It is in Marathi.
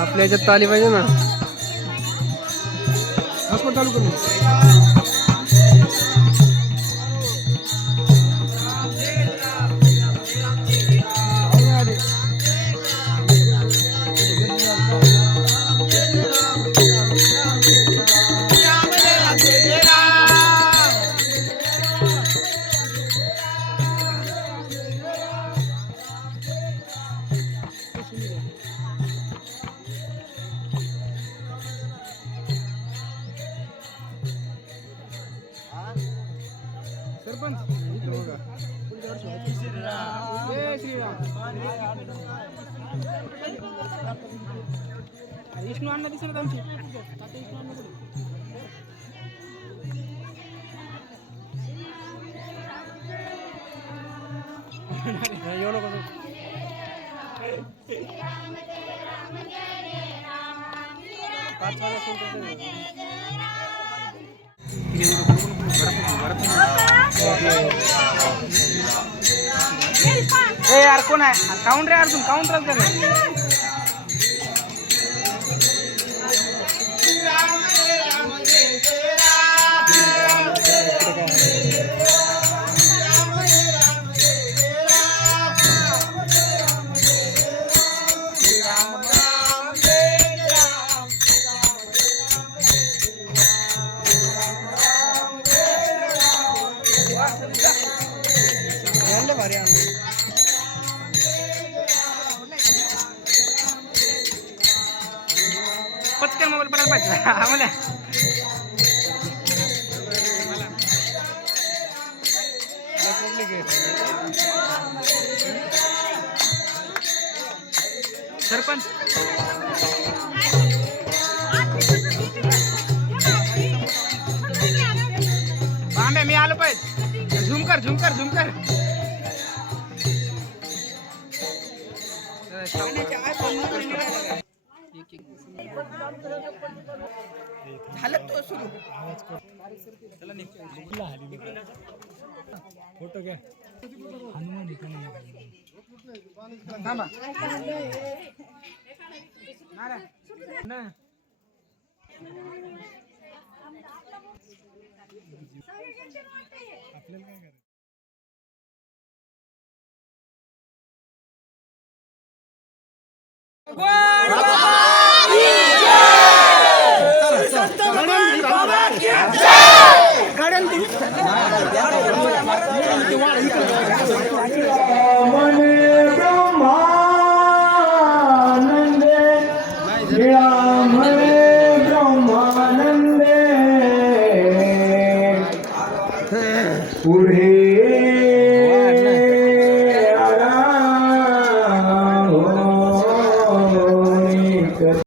आपल्या याच्यात आली पाहिजे ना. हॉस्पिटल चालू करू सरपंच इकडे बघा पुढच्या वर्षी व्हायचं. जय श्रीराम विष्णू अण्णा दिसत आमची आता विष्णू अण्णा कुठे? येऊ नको तू. पाच वाजेपर्यंत ए यार कोण आहे काउंट रे यार तुम काउंट रच करे यायला भारी पचकन मोबाईल पडायला पाहिजे. आम्हाला सरपंच. बांबे मी आलो पाहिजे. झुम कर झुम कर झुम कर. झालं तो सुरू. फोटो घ्या. हनुमान. ना. आपल्याला काय करायचं? पुढे